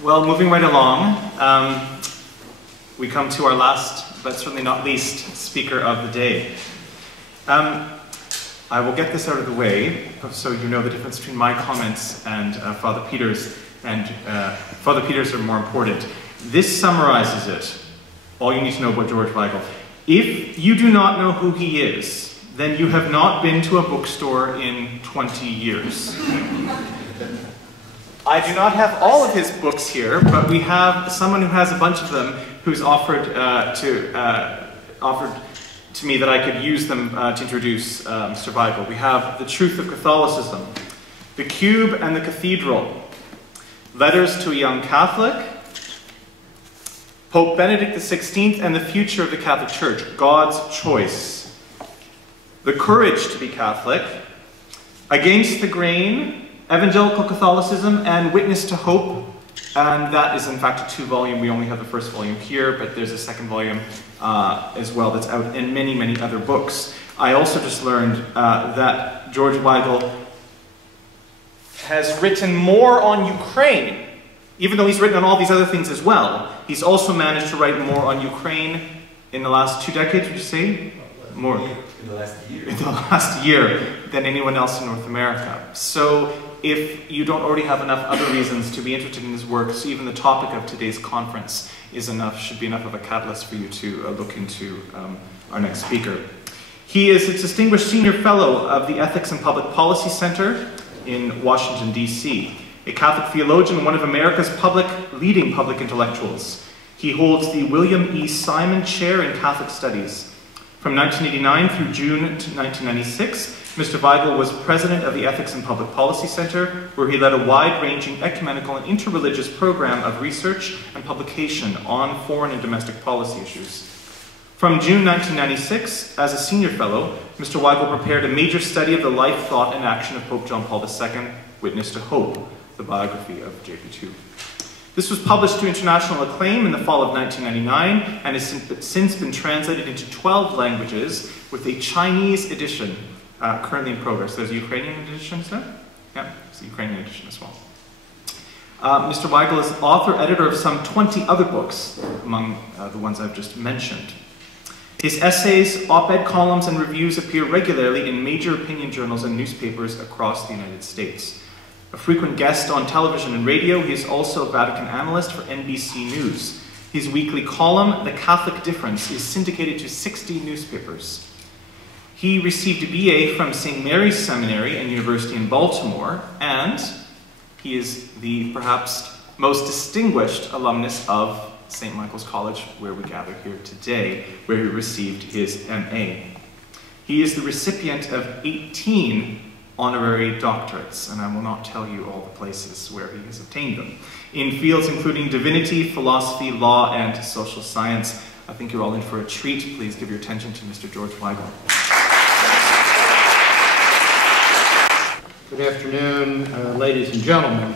Well, moving right along, we come to our last, but certainly not least, speaker of the day. I will get this out of the way, so you know the difference between my comments and Father Peter's, and Father Peter's are more important. This summarizes it, all you need to know about George Weigel. If you do not know who he is, then you have not been to a bookstore in 20 years. I do not have all of his books here, but we have someone who has a bunch of them who's offered to me that I could use them to introduce Mr. Weigel. We have The Truth of Catholicism, The Cube and the Cathedral, Letters to a Young Catholic, Pope Benedict XVI and the Future of the Catholic Church, God's Choice, The Courage to be Catholic, Against the Grain, Evangelical Catholicism, and Witness to Hope. And that is in fact a two-volume. We only have the first volume here, but there's a second volume as well that's out, and many, many other books. I also just learned that George Weigel has written more on Ukraine, even though he's written on all these other things as well. He's also managed to write more on Ukraine in the last 2 decades, would you say? More. In the last year. In the last year than anyone else in North America. So if you don't already have enough other reasons to be interested in his work, so even the topic of today's conference is enough, should be enough of a catalyst for you to look into our next speaker. He is a distinguished senior fellow of the Ethics and Public Policy Center in Washington, D.C., a Catholic theologian, one of America's leading public intellectuals. He holds the William E. Simon Chair in Catholic Studies. From 1989 through June 1996, Mr. Weigel was president of the Ethics and Public Policy Center, where he led a wide-ranging ecumenical and interreligious program of research and publication on foreign and domestic policy issues. From June 1996, as a senior fellow, Mr. Weigel prepared a major study of the life, thought, and action of Pope John Paul II, Witness to Hope, the biography of JP2. This was published to international acclaim in the fall of 1999 and has since been translated into 12 languages with a Chinese edition currently in progress. There's a Ukrainian edition, is there? Yeah, there's a Ukrainian edition as well. Mr. Weigel is author, editor of some 20 other books, among the ones I've just mentioned. His essays, op-ed columns, and reviews appear regularly in major opinion journals and newspapers across the United States. A frequent guest on television and radio, he is also a Vatican analyst for NBC News. His weekly column, The Catholic Difference, is syndicated to 60 newspapers. He received a BA from St. Mary's Seminary and University in Baltimore, and he is the perhaps most distinguished alumnus of St. Michael's College, where we gather here today, where he received his MA. He is the recipient of 18 honorary doctorates, and I will not tell you all the places where he has obtained them, in fields including divinity, philosophy, law, and social science. I think you're all in for a treat. Please give your attention to Mr. George Weigel. Good afternoon, ladies and gentlemen.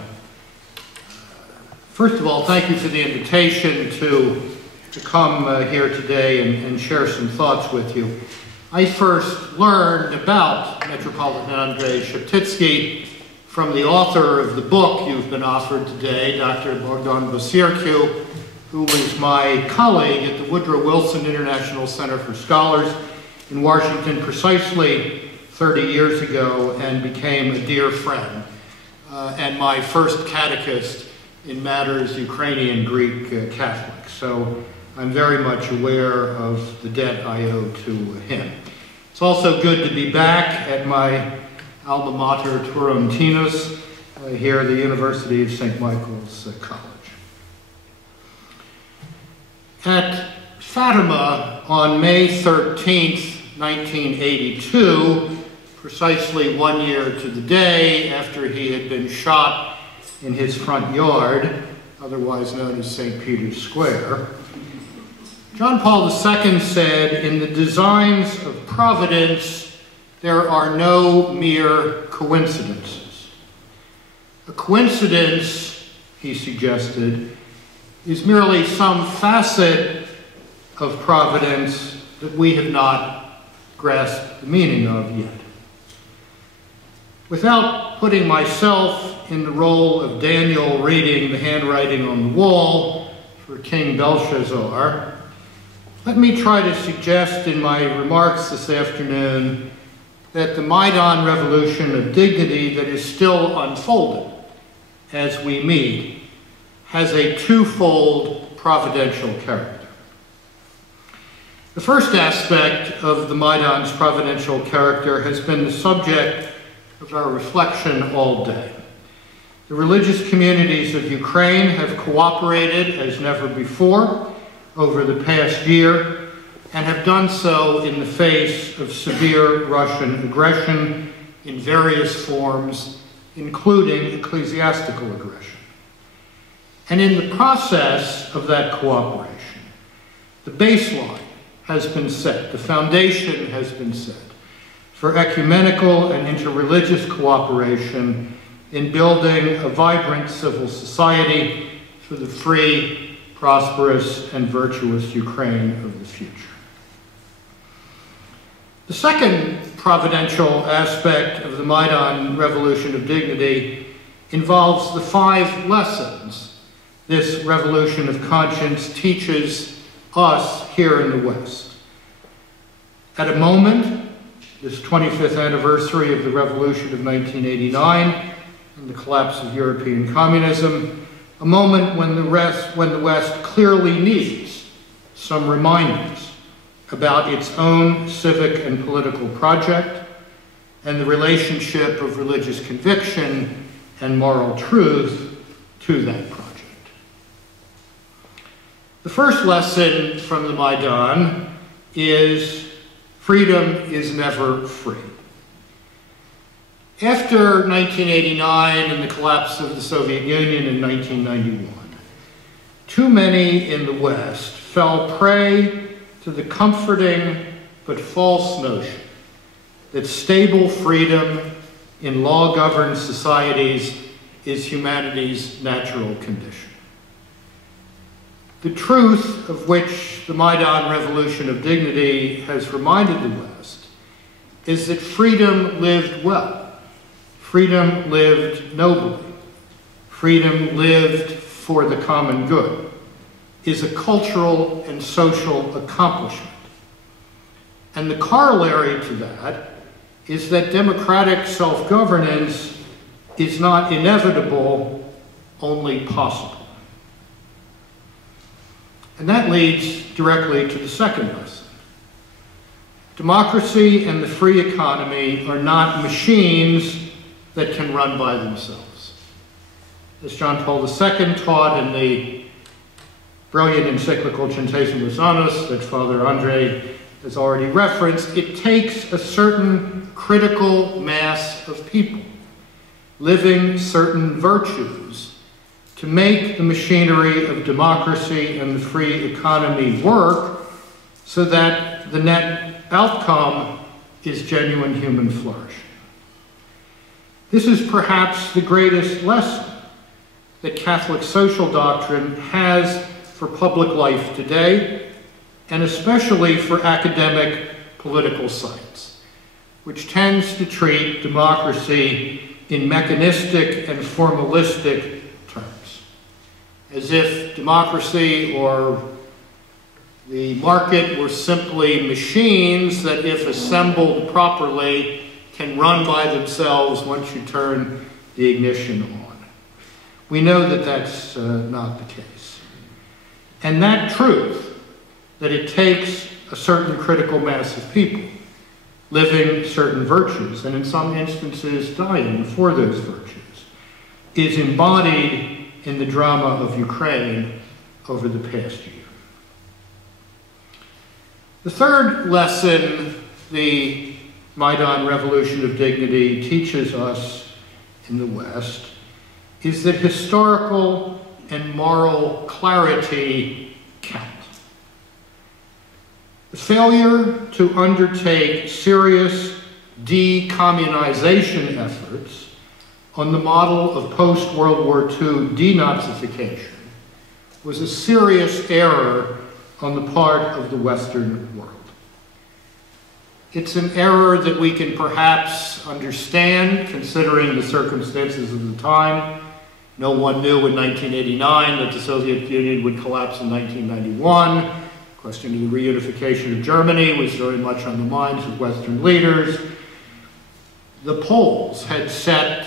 First of all, thank you for the invitation to come here today and share some thoughts with you. I first learned about Metropolitan Andrei Sheptytsky from the author of the book you've been offered today, Dr. Bogdan Bosircu, who was my colleague at the Woodrow Wilson International Center for Scholars in Washington precisely 30 years ago, and became a dear friend and my first catechist in matters Ukrainian Greek Catholic. So I'm very much aware of the debt I owe to him. It's also good to be back at my alma mater, Turantinos, here at the University of St. Michael's College. At Fatima on May 13th, 1982, precisely 1 year to the day after he had been shot in his front yard, otherwise known as St. Peter's Square, John Paul II said, "In the designs of providence, there are no mere coincidences. A coincidence," he suggested, "is merely some facet of providence that we have not grasped the meaning of yet." Without putting myself in the role of Daniel reading the handwriting on the wall for King Belshazzar, let me try to suggest in my remarks this afternoon that the Maidan Revolution of Dignity that is still unfolding as we meet has a twofold providential character. The first aspect of the Maidan's providential character has been the subject of our reflection all day. The religious communities of Ukraine have cooperated as never before over the past year and have done so in the face of severe Russian aggression in various forms, including ecclesiastical aggression. And in the process of that cooperation, the baseline has been set, the foundation has been set for ecumenical and interreligious cooperation in building a vibrant civil society for the free, prosperous, and virtuous Ukraine of the future. The second providential aspect of the Maidan Revolution of Dignity involves the 5 lessons this revolution of conscience teaches us here in the West. At a moment, this 25th anniversary of the Revolution of 1989 and the collapse of European communism, a moment when the West clearly needs some reminders about its own civic and political project and the relationship of religious conviction and moral truth to that project. The first lesson from the Maidan is freedom is never free. After 1989 and the collapse of the Soviet Union in 1991, too many in the West fell prey to the comforting but false notion that stable freedom in law-governed societies is humanity's natural condition. The truth of which the Maidan Revolution of Dignity has reminded the West is that freedom lived well, freedom lived nobly, freedom lived for the common good is a cultural and social accomplishment. And the corollary to that is that democratic self-governance is not inevitable, only possible. And that leads directly to the second lesson. Democracy and the free economy are not machines that can run by themselves. As John Paul II taught in the brilliant encyclical Centesimus Annus that Father Andre has already referenced, it takes a certain critical mass of people living certain virtues to make the machinery of democracy and the free economy work so that the net outcome is genuine human flourishing. This is perhaps the greatest lesson that Catholic social doctrine has for public life today, and especially for academic political science, which tends to treat democracy in mechanistic and formalistic terms, as if democracy or the market were simply machines that, if assembled properly, can run by themselves once you turn the ignition on. We know that that's not the case. And that truth, that it takes a certain critical mass of people living certain virtues, and in some instances dying for those virtues, is embodied in the drama of Ukraine over the past year. The third lesson the Maidan Revolution of Dignity teaches us in the West is that historical and moral clarity count. The failure to undertake serious decommunization efforts on the model of post-World War II denazification was a serious error on the part of the Western world. It's an error that we can perhaps understand, considering the circumstances of the time. No one knew in 1989 that the Soviet Union would collapse in 1991. The question of the reunification of Germany was very much on the minds of Western leaders. The Poles had set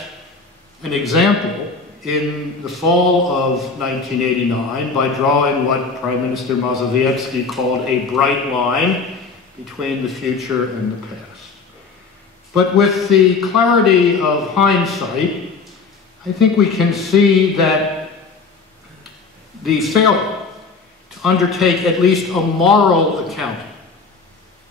an example in the fall of 1989 by drawing what Prime Minister Mazowiecki called a bright line between the future and the past. But with the clarity of hindsight, I think we can see that the failure to undertake at least a moral accounting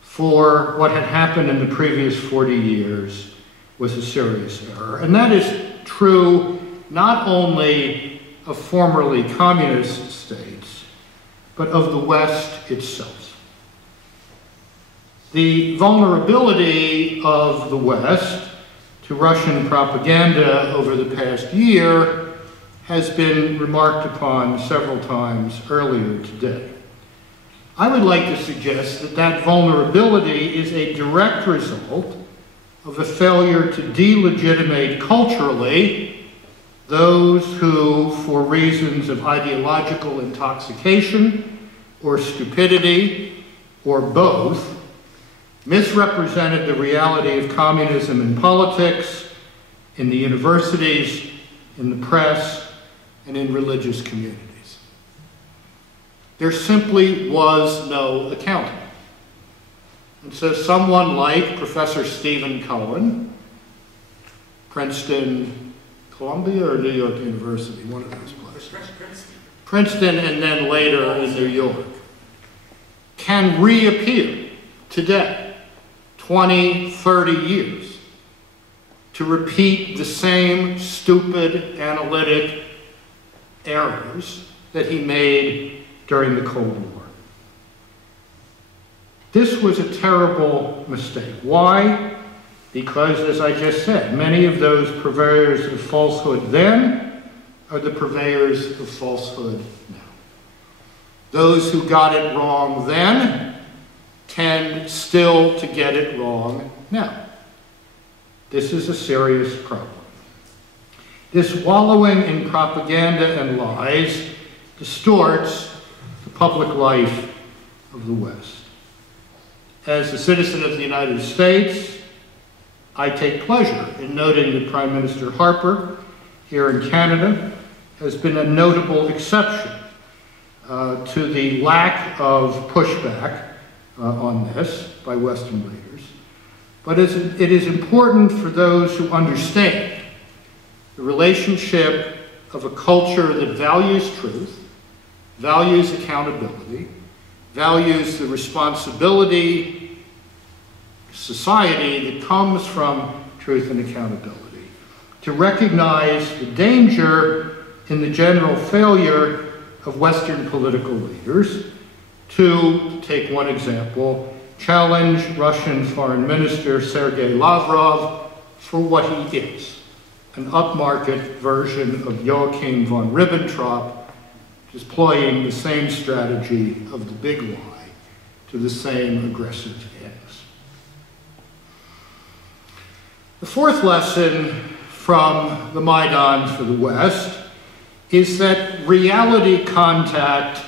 for what had happened in the previous 40 years was a serious error. And that is true not only of formerly communist states, but of the West itself. The vulnerability of the West to Russian propaganda over the past year has been remarked upon several times earlier today. I would like to suggest that that vulnerability is a direct result of a failure to delegitimate culturally those who, for reasons of ideological intoxication or stupidity or both, misrepresented the reality of communism in politics, in the universities, in the press, and in religious communities. There simply was no accounting. And so someone like Professor Stephen Cohen, Princeton, Columbia, or New York University, one of those places. Princeton, and then later in New York, can reappear today, 20, 30 years, to repeat the same stupid analytic errors that he made during the Cold War. This was a terrible mistake. Why? Because, as I just said, many of those purveyors of falsehood then are the purveyors of falsehood now. Those who got it wrong then tend still to get it wrong now. This is a serious problem. This wallowing in propaganda and lies distorts the public life of the West. As a citizen of the United States, I take pleasure in noting that Prime Minister Harper here in Canada has been a notable exception to the lack of pushback on this by Western leaders. But it is important for those who understand the relationship of a culture that values truth, values accountability, values the responsibility, society that comes from truth and accountability, to recognize the danger in the general failure of Western political leaders to, take one example, challenge Russian Foreign Minister Sergei Lavrov for what he is, an upmarket version of Joachim von Ribbentrop, deploying the same strategy of the big lie to the same aggressive ends. The fourth lesson from the Maidan for the West is that reality contact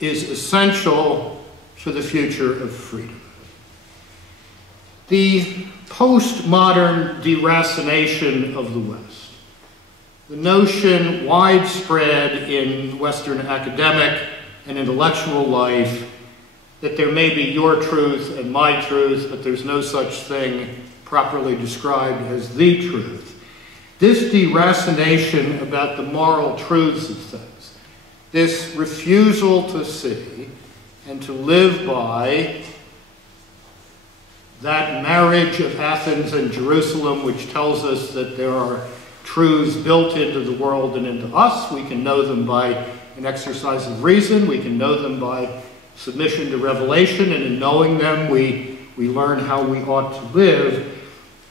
is essential to the future of freedom. The postmodern deracination of the West, the notion widespread in Western academic and intellectual life that there may be your truth and my truth, but there's no such thing properly described as the truth. This deracination about the moral truths of things, this refusal to see and to live by that marriage of Athens and Jerusalem, which tells us that there are truths built into the world and into us. We can know them by an exercise of reason. We can know them by submission to revelation, and in knowing them, we learn how we ought to live.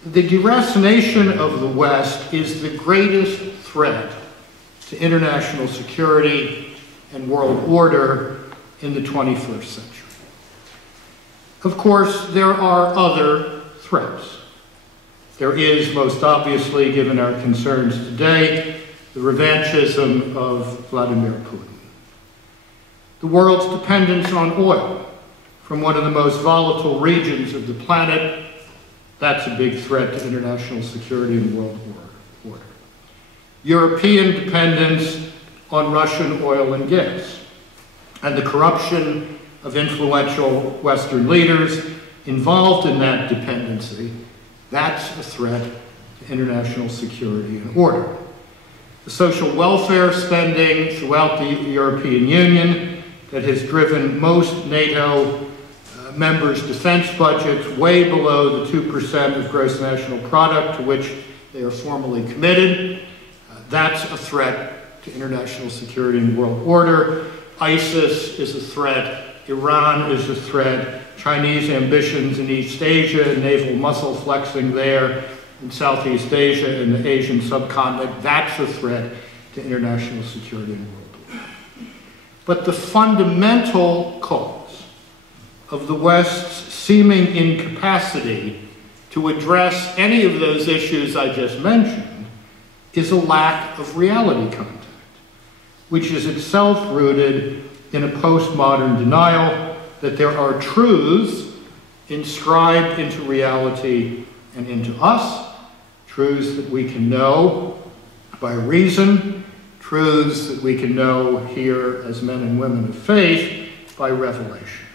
The deracination of the West is the greatest threat to international security and world order in the 21st century. Of course, there are other threats. There is, most obviously, given our concerns today, the revanchism of Vladimir Putin. The world's dependence on oil from one of the most volatile regions of the planet, that's a big threat to international security and world order. European dependence on Russian oil and gas, and the corruption of influential Western leaders involved in that dependency, that's a threat to international security and order. The social welfare spending throughout the European Union that has driven most NATO members' defense budgets way below the 2% of gross national product to which they are formally committed, that's a threat to international security and world order. ISIS is a threat. Iran is a threat. Chinese ambitions in East Asia, naval muscle flexing there, in Southeast Asia and the Asian subcontinent, that's a threat to international security and world order. But the fundamental cause of the West's seeming incapacity to address any of those issues I just mentioned is a lack of reality contact, which is itself rooted in a postmodern denial that there are truths inscribed into reality and into us, truths that we can know by reason, truths that we can know here as men and women of faith by revelation.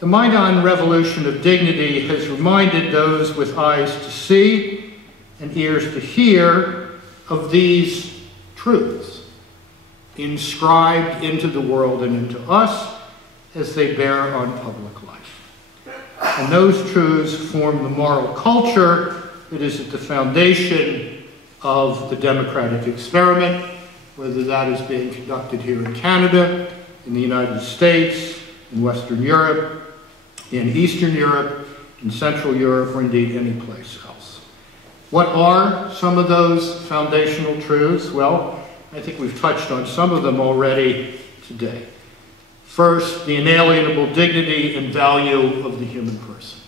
The Maidan Revolution of Dignity has reminded those with eyes to see and ears to hear of these truths inscribed into the world and into us as they bear on public life. And those truths form the moral culture that is at the foundation of the democratic experiment, whether that is being conducted here in Canada, in the United States, in Western Europe, in Eastern Europe, in Central Europe, or indeed any place else. What are some of those foundational truths? Well, I think we've touched on some of them already today. First, the inalienable dignity and value of the human person,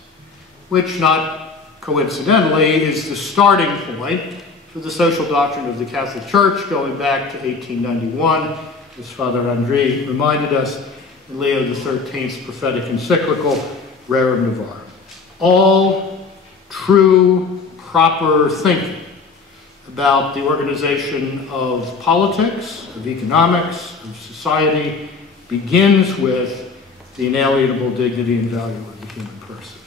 which not coincidentally is the starting point for the social doctrine of the Catholic Church going back to 1891, as Father André reminded us in Leo XIII's prophetic encyclical, Rerum Novarum. All true, proper thinking about the organization of politics, of economics, of society, begins with the inalienable dignity and value of the human person.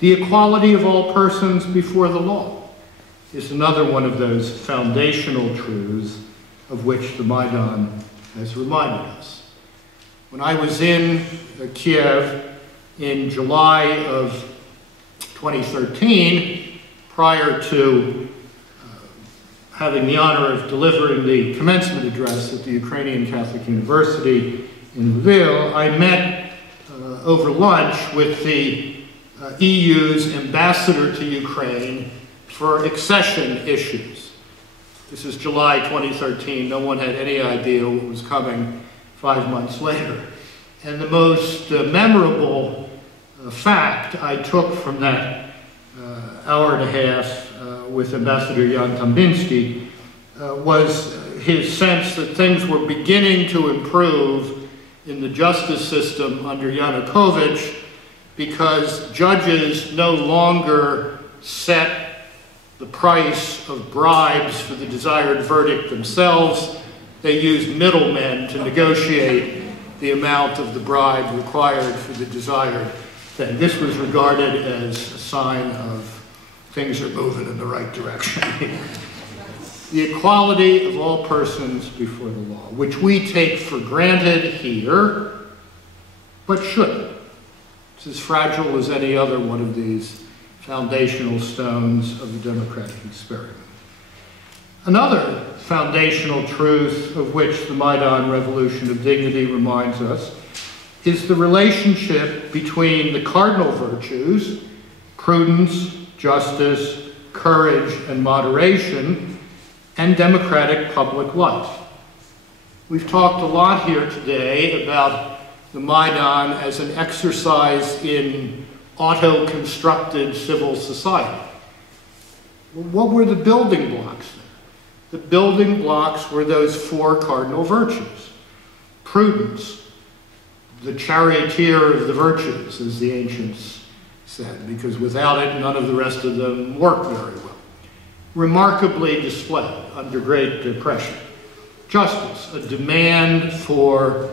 The equality of all persons before the law is another one of those foundational truths of which the Maidan has reminded us. When I was in Kiev in July of 2013, prior to having the honor of delivering the commencement address at the Ukrainian Catholic University in Lviv, I met over lunch with the EU's ambassador to Ukraine for accession issues. This is July 2013. No one had any idea what was coming 5 months later. And the most memorable fact I took from that hour and a half with Ambassador Jan Tambinski was his sense that things were beginning to improve in the justice system under Yanukovych because judges no longer set the price of bribes for the desired verdict themselves. They use middlemen to negotiate the amount of the bribe required for the desired thing. This was regarded as a sign of things are moving in the right direction. The equality of all persons before the law, which we take for granted here, but shouldn't. It's as fragile as any other one of these foundational stones of the democratic experiment. Another foundational truth of which the Maidan Revolution of Dignity reminds us is the relationship between the cardinal virtues, prudence, justice, courage, and moderation, and democratic public life. We've talked a lot here today about the Maidan as an exercise in auto-constructed civil society. What were the building blocks there? The building blocks were those four cardinal virtues. Prudence, the charioteer of the virtues, as the ancients said, because without it, none of the rest of them work very well. Remarkably displayed under great pressure. Justice, a demand for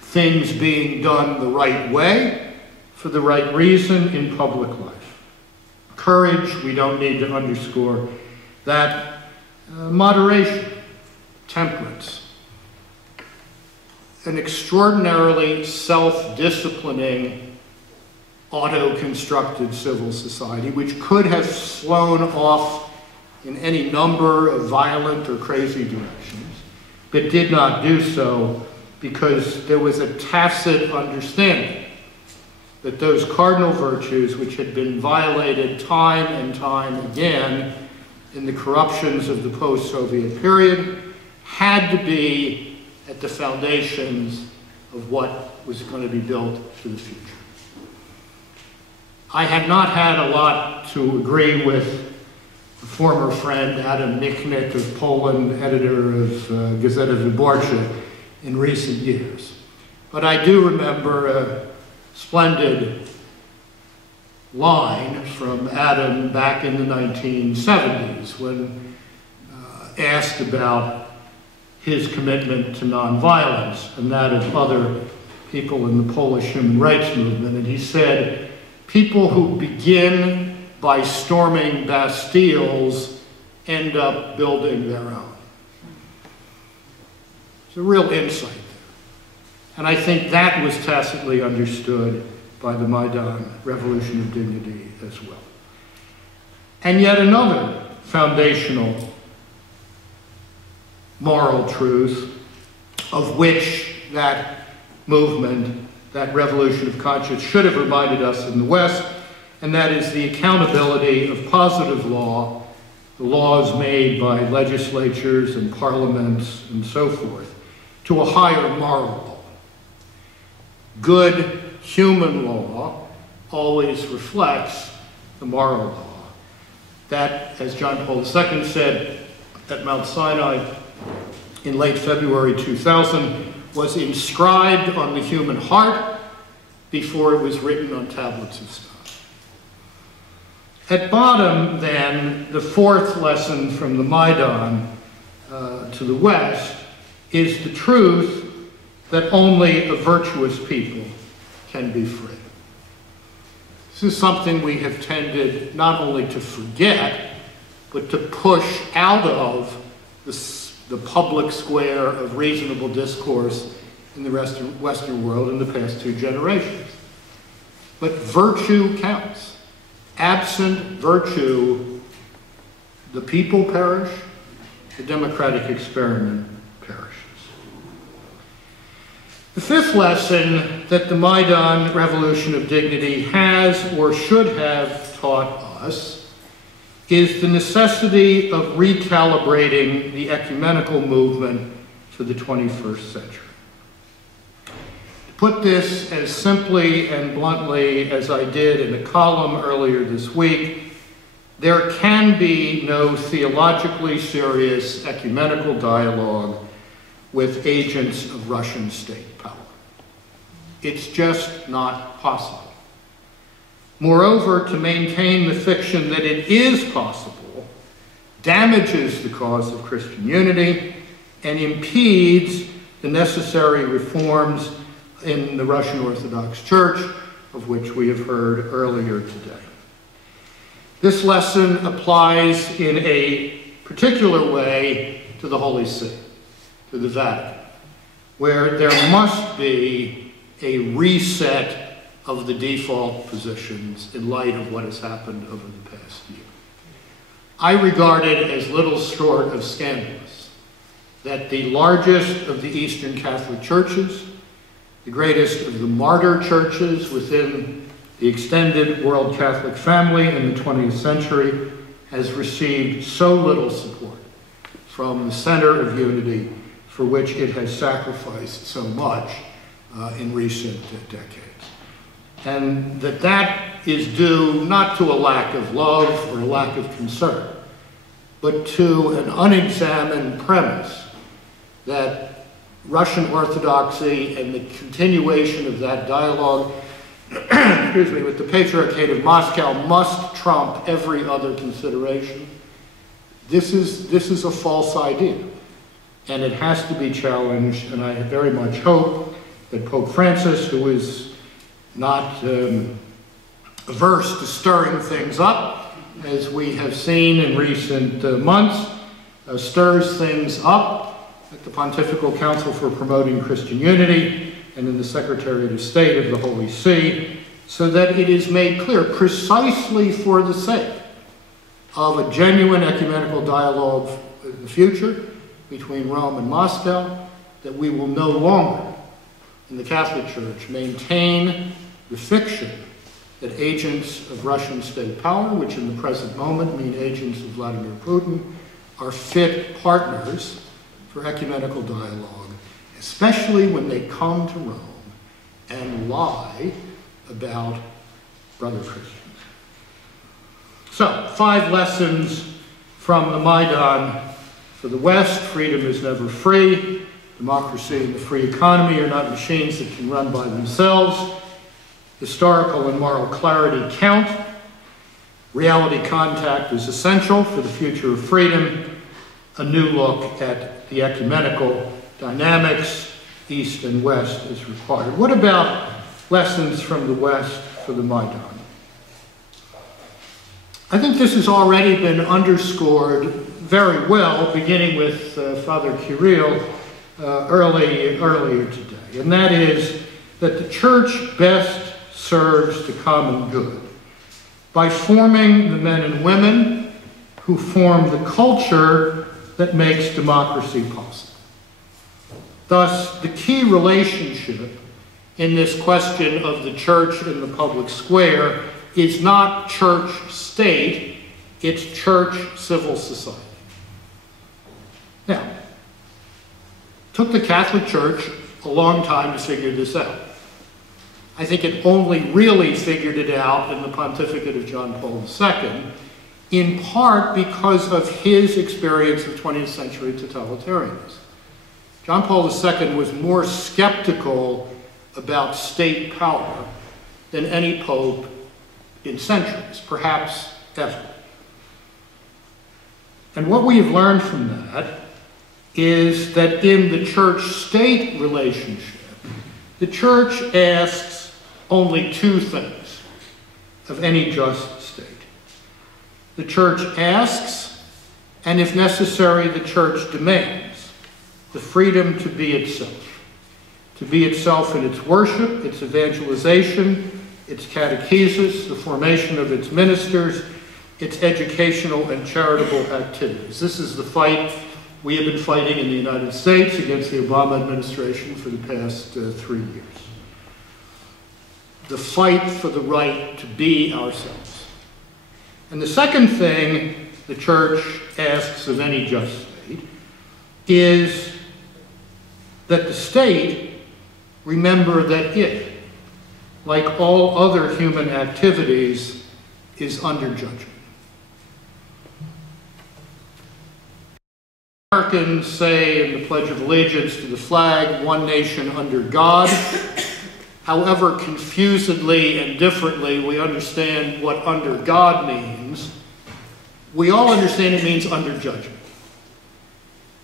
things being done the right way, for the right reason in public life. Courage, we don't need to underscore that. Moderation, temperance. An extraordinarily self-disciplining, auto-constructed civil society, which could have flown off in any number of violent or crazy directions, but did not do so because there was a tacit understanding that those cardinal virtues, which had been violated time and time again in the corruptions of the post-Soviet period, had to be at the foundations of what was going to be built for the future. I had not had a lot to agree with the former friend Adam Michnik of Poland, editor of Gazeta Wyborcza, in recent years. But I do remember a splendid line from Adam back in the 1970s when asked about his commitment to nonviolence and that of other people in the Polish human rights movement. And he said, people who begin by storming Bastilles end up building their own. It's a real insight there. And I think that was tacitly understood by the Maidan Revolution of Dignity as well. And yet another foundational moral truth of which that movement, that revolution of conscience, should have reminded us in the West, and that is the accountability of positive law, the laws made by legislatures and parliaments and so forth, to a higher moral law. Good human law always reflects the moral law. That, as John Paul II said at Mount Sinai in late February 2000, was inscribed on the human heart before it was written on tablets of stone. At bottom, then, the fourth lesson from the Maidan to the West is the truth that only a virtuous people can be free. This is something we have tended not only to forget, but to push out of the public square of reasonable discourse in the Western world in the past 2 generations. But virtue counts. Absent virtue, the people perish, the democratic experiment perishes. The fifth lesson that the Maidan Revolution of Dignity has or should have taught us is the necessity of recalibrating the ecumenical movement for the 21st century. To put this as simply and bluntly as I did in a column earlier this week, there can be no theologically serious ecumenical dialogue with agents of Russian state power. It's just not possible. Moreover, to maintain the fiction that it is possible damages the cause of Christian unity and impedes the necessary reforms in the Russian Orthodox Church, of which we have heard earlier today. This lesson applies in a particular way to the Holy See, to the Vatican, where there must be a reset of the default positions in light of what has happened over the past year. I regard it as little short of scandalous that the largest of the Eastern Catholic churches, the greatest of the martyr churches within the extended world Catholic family in the 20th century, has received so little support from the center of unity for which it has sacrificed so much in recent decades. And that is due not to a lack of love or a lack of concern, but to an unexamined premise that Russian Orthodoxy and the continuation of that dialogue excuse me, with the Patriarchate of Moscow must trump every other consideration. This is a false idea, and it has to be challenged, and I very much hope that Pope Francis, who is not averse to stirring things up, as we have seen in recent months, stirs things up at the Pontifical Council for Promoting Christian Unity and in the Secretariat of State of the Holy See, so that it is made clear, precisely for the sake of a genuine ecumenical dialogue in the future between Rome and Moscow, that we will no longer, in the Catholic Church, maintain the fiction that agents of Russian state power, which in the present moment mean agents of Vladimir Putin, are fit partners for ecumenical dialogue, especially when they come to Rome and lie about brother Christians. So, 5 lessons from the Maidan for the West. Freedom is never free. Democracy and the free economy are not machines that can run by themselves. Historical and moral clarity count. Reality contact is essential for the future of freedom. A new look at the ecumenical dynamics, East and West, is required. What about lessons from the West for the Maidan? I think this has already been underscored very well, beginning with Father Kirill earlier today, and that is that the Church best serves the common good by forming the men and women who form the culture that makes democracy possible. Thus, the key relationship in this question of the church in the public square is not church-state, it's church-civil society. Now, it took the Catholic Church a long time to figure this out. I think it only really figured it out in the pontificate of John Paul II, in part because of his experience of 20th century totalitarianism. John Paul II was more skeptical about state power than any pope in centuries, perhaps ever. And what we have learned from that is that in the church-state relationship, the church asks only 2 things of any just state. The church asks, and if necessary, the church demands, the freedom to be itself in its worship, its evangelization, its catechesis, the formation of its ministers, its educational and charitable activities. This is the fight we have been fighting in the United States against the Obama administration for the past 3 years. The fight for the right to be ourselves. And the second thing the church asks of any just state is that the state remember that it, like all other human activities, is under judgment. Americans say in the Pledge of Allegiance to the flag, one nation under God. However confusedly and differently we understand what under God means, we all understand it means under judgment.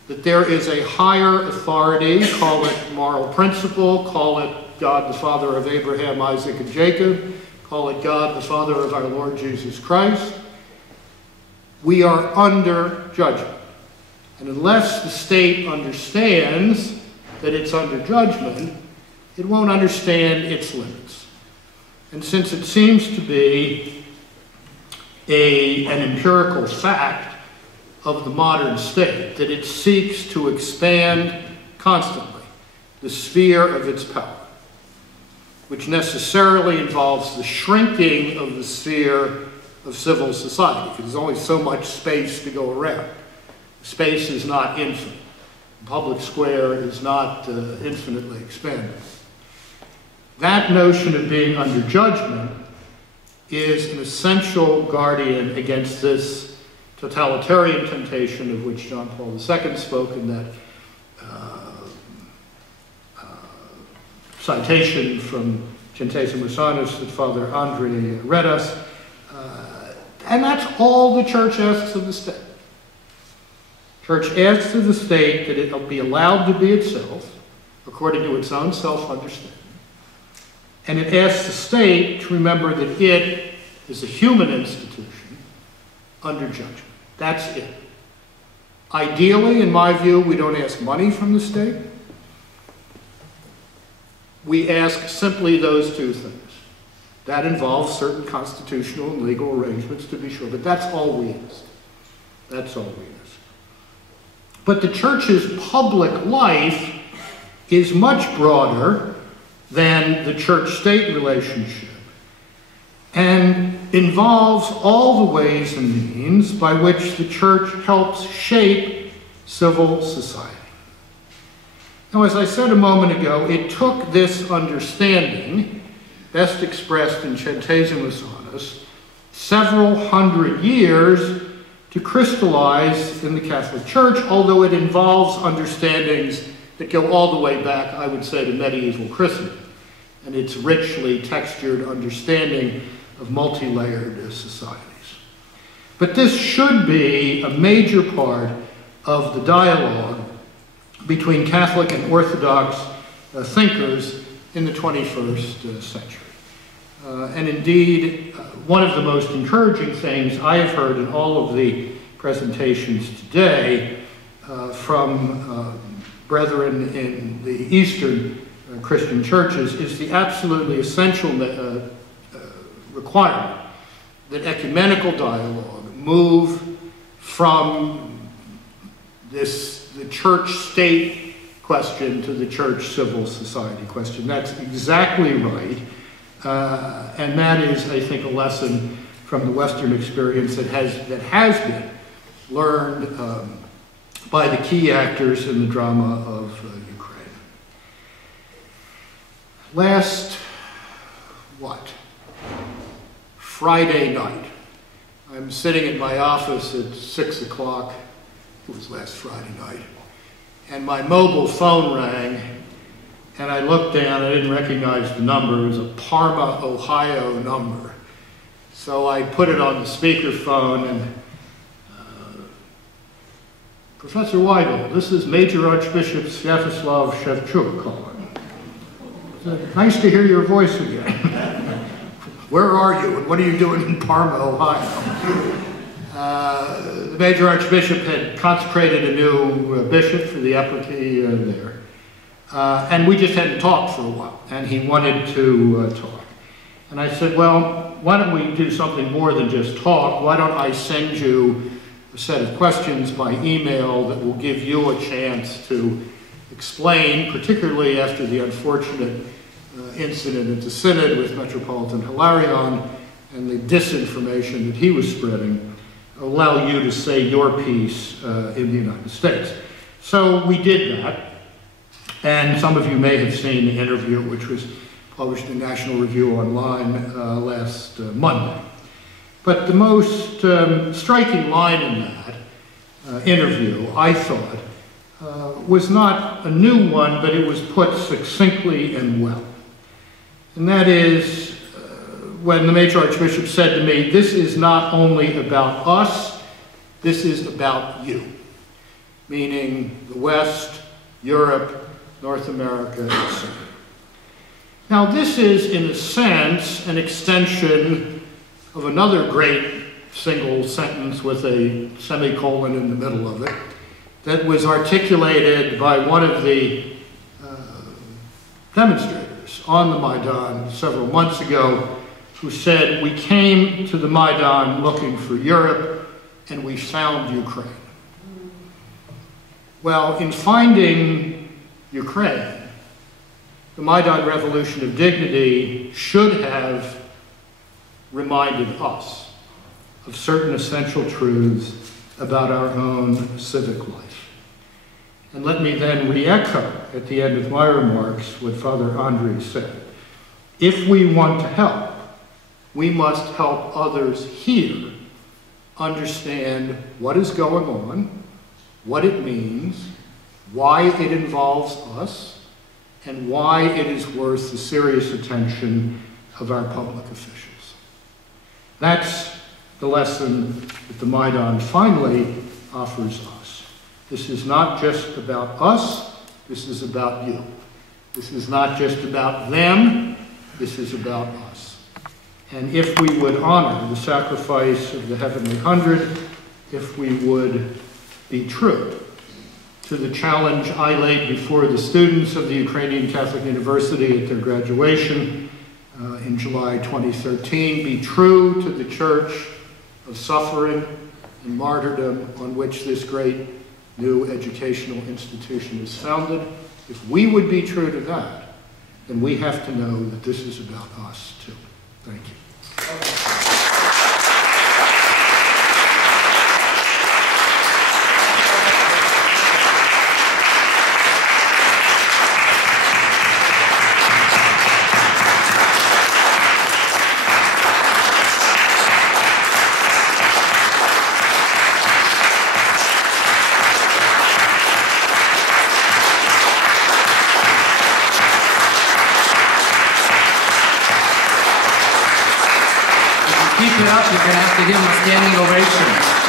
That there is a higher authority, call it moral principle, call it God the Father of Abraham, Isaac, and Jacob, call it God the Father of our Lord Jesus Christ. We are under judgment. And unless the state understands that it's under judgment, it won't understand its limits. And since it seems to be an empirical fact of the modern state that it seeks to expand constantly the sphere of its power, which necessarily involves the shrinking of the sphere of civil society, because there's only so much space to go around. Space is not infinite. The public square is not infinitely expandable. That notion of being under judgment is an essential guardian against this totalitarian temptation of which John Paul II spoke in that citation from Centesimus Annus that Father Andre read us. And that's all the Church asks of the state. Church asks of the state that it be allowed to be itself, according to its own self-understanding. And it asks the state to remember that it is a human institution under judgment. That's it. Ideally, in my view, we don't ask money from the state. We ask simply those two things. That involves certain constitutional and legal arrangements, to be sure, but that's all we ask. That's all we ask. But the church's public life is much broader than the church-state relationship and involves all the ways and means by which the church helps shape civil society. Now, as I said a moment ago, it took this understanding, best expressed in Centesimus Annus, several hundred years to crystallize in the Catholic Church, although it involves understandings that go all the way back, I would say, to medieval Christendom, and its richly textured understanding of multi-layered societies. But this should be a major part of the dialogue between Catholic and Orthodox thinkers in the 21st century. And indeed, one of the most encouraging things I have heard in all of the presentations today from brethren in the Eastern Christian churches is the absolutely essential requirement that ecumenical dialogue move from the church-state question to the church-civil society question. That's exactly right. And that is, I think, a lesson from the Western experience that has been learned by the key actors in the drama of Ukraine. Last, Friday night, I'm sitting in my office at 6 o'clock, it was last Friday night, and my mobile phone rang, and I looked down, I didn't recognize the number, it was a Parma, Ohio number. So I put it on the speakerphone, and Professor Weigel, this is Major Archbishop Sviatoslav Shevchuk calling. Nice to hear your voice again. Where are you, and what are you doing in Parma, Ohio? The Major Archbishop had consecrated a new bishop for the eparchy there. And we just hadn't talked for a while, and he wanted to talk. And I said, well, why don't we do something more than just talk? Why don't I send you a set of questions by email that will give you a chance to explain, particularly after the unfortunate incident at the Synod with Metropolitan Hilarion and the disinformation that he was spreading, allow you to say your piece in the United States. So we did that. And some of you may have seen the interview, which was published in National Review Online last Monday. But the most striking line in that interview, I thought, was not a new one, but it was put succinctly and well. And that is when the Major Archbishop said to me, this is not only about us, this is about you. Meaning the West, Europe, North America, etc. Now this is, in a sense, an extension of another great single sentence with a semicolon in the middle of it that was articulated by one of the demonstrators on the Maidan several months ago, who said, we came to the Maidan looking for Europe and we found Ukraine. Well, in finding Ukraine, the Maidan Revolution of Dignity should have reminded us of certain essential truths about our own civic life. And let me then re-echo at the end of my remarks what Father Andre said. If we want to help, we must help others here understand what is going on, what it means, why it involves us, and why it is worth the serious attention of our public officials. That's the lesson that the Maidan finally offers us. This is not just about us, this is about you. This is not just about them, this is about us. And if we would honor the sacrifice of the Heavenly Hundred, if we would be true to the challenge I laid before the students of the Ukrainian Catholic University at their graduation in July 2013, be true to the church of suffering and martyrdom on which this great new educational institution is founded. If we would be true to that, then we have to know that this is about us too. Thank you. Keep it up, you're going to have to give him a standing ovation.